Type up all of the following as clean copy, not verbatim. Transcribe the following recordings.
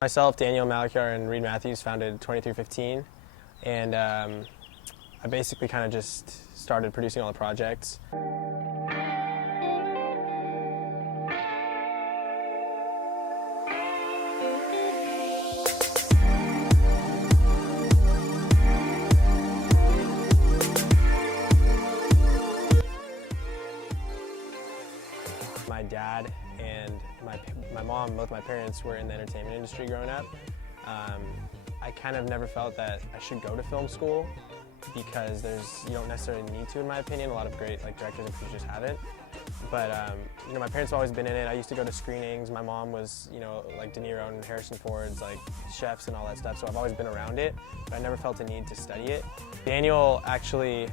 Myself, Daniel, Malachiar, and Reed Matthews founded 2315, and I basically kind of just started producing all the projects. My dad and my mom, both my parents, were in the entertainment industry growing up. I kind of never felt that I should go to film school because you don't necessarily need to, in my opinion. A lot of great directors and producers haven't. But my parents have always been in it. I used to go to screenings. My mom was, like De Niro and Harrison Ford's chefs and all that stuff. So I've always been around it, but I never felt a need to study it. Daniel actually,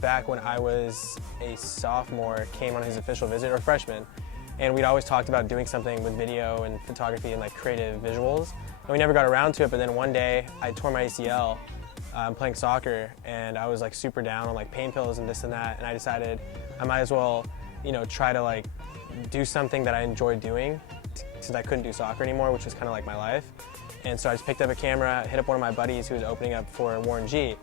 back when I was a sophomore, came on his official visit, or freshman, and we'd always talked about doing something with video and photography and creative visuals, and we never got around to it. But then one day I tore my ACL playing soccer, and I was super down on pain pills and this and that, and I decided I might as well try to do something that I enjoyed doing, since I couldn't do soccer anymore, which was kind of my life. And so I just picked up a camera, hit up one of my buddies who was opening up for Warren G,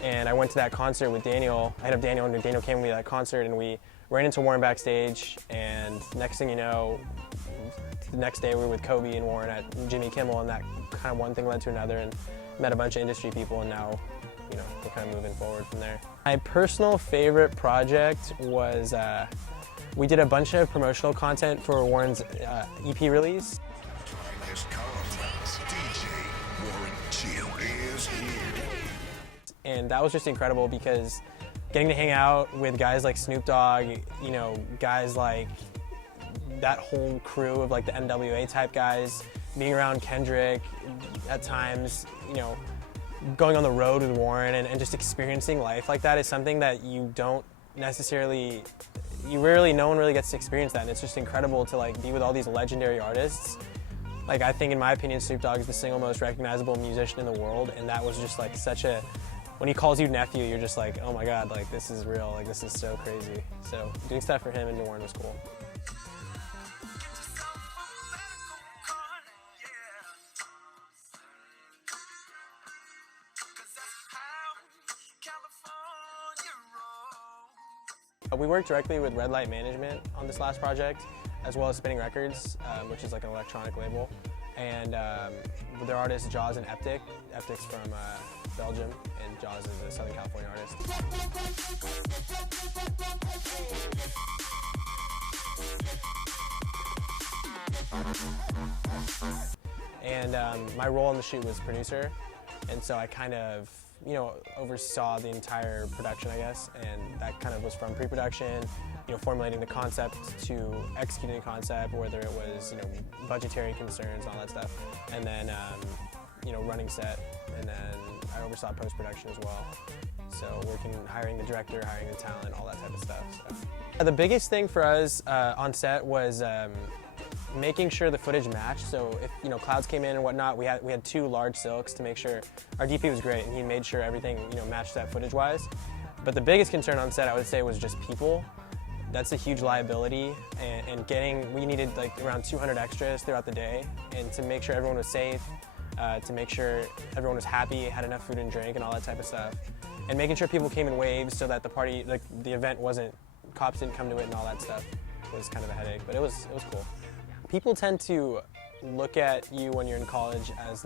and I went to that concert with Daniel. I hit up Daniel, and Daniel came with me to that concert, and we ran into Warren backstage, and next thing you know, the next day we were with Kobe and Warren at Jimmy Kimmel, and that kind of one thing led to another, and met a bunch of industry people, and now we're kind of moving forward from there. My personal favorite project was we did a bunch of promotional content for Warren's EP release. And that was just incredible because getting to hang out with guys like Snoop Dogg, guys like that whole crew of the NWA type guys, being around Kendrick at times, going on the road with Warren and just experiencing life like that is something that you don't necessarily, no one really gets to experience that, and it's just incredible to be with all these legendary artists. I think, in my opinion, Snoop Dogg is the single most recognizable musician in the world, and that was just such a, when he calls you nephew, you're just oh my God, this is real, this is so crazy. So doing stuff for him and Warren was cool. We worked directly with Red Light Management on this last project, as well as Spinning Records, which is an electronic label, and with their artists Jaws and Eptic. Eptic's from Belgium, and Jaws is a Southern California artist. And my role on the shoot was producer, and so I kind of oversaw the entire production, I guess, and that kind of was from pre-production, formulating the concept to executing the concept, whether it was, budgetary concerns and all that stuff, and then, running set, and then I oversaw post-production as well. So hiring the director, hiring the talent, all that type of stuff. So. The biggest thing for us on set was making sure the footage matched. So if clouds came in and whatnot, we had two large silks to make sure our DP was great, and he made sure everything matched that footage-wise. But the biggest concern on set, I would say, was just people. That's a huge liability, and we needed around 200 extras throughout the day, and to make sure everyone was safe, to make sure everyone was happy, had enough food and drink, and all that type of stuff, and making sure people came in waves so that the party, the event cops didn't come to it and all that stuff was kind of a headache, but it was cool. People tend to look at you when you're in college as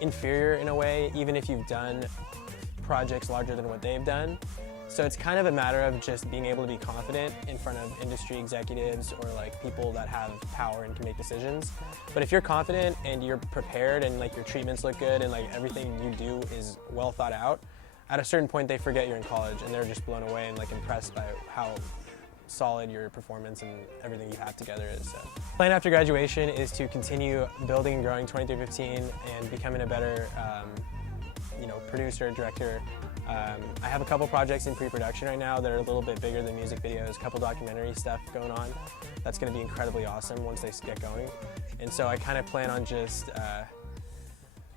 inferior in a way, even if you've done projects larger than what they've done. So it's kind of a matter of just being able to be confident in front of industry executives or people that have power and can make decisions. But if you're confident and you're prepared and your treatments look good and everything you do is well thought out, at a certain point they forget you're in college and they're just blown away and impressed by how solid your performance and everything you have together is. So. Plan after graduation is to continue building and growing 2315 and becoming a better producer, director. I have a couple projects in pre-production right now that are a little bit bigger than music videos, a couple documentary stuff going on. That's going to be incredibly awesome once they get going. And so I kind of plan on just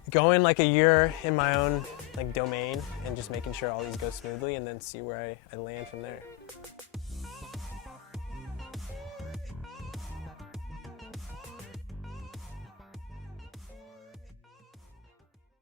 going a year in my own domain and just making sure all these go smoothly, and then see where I land from there.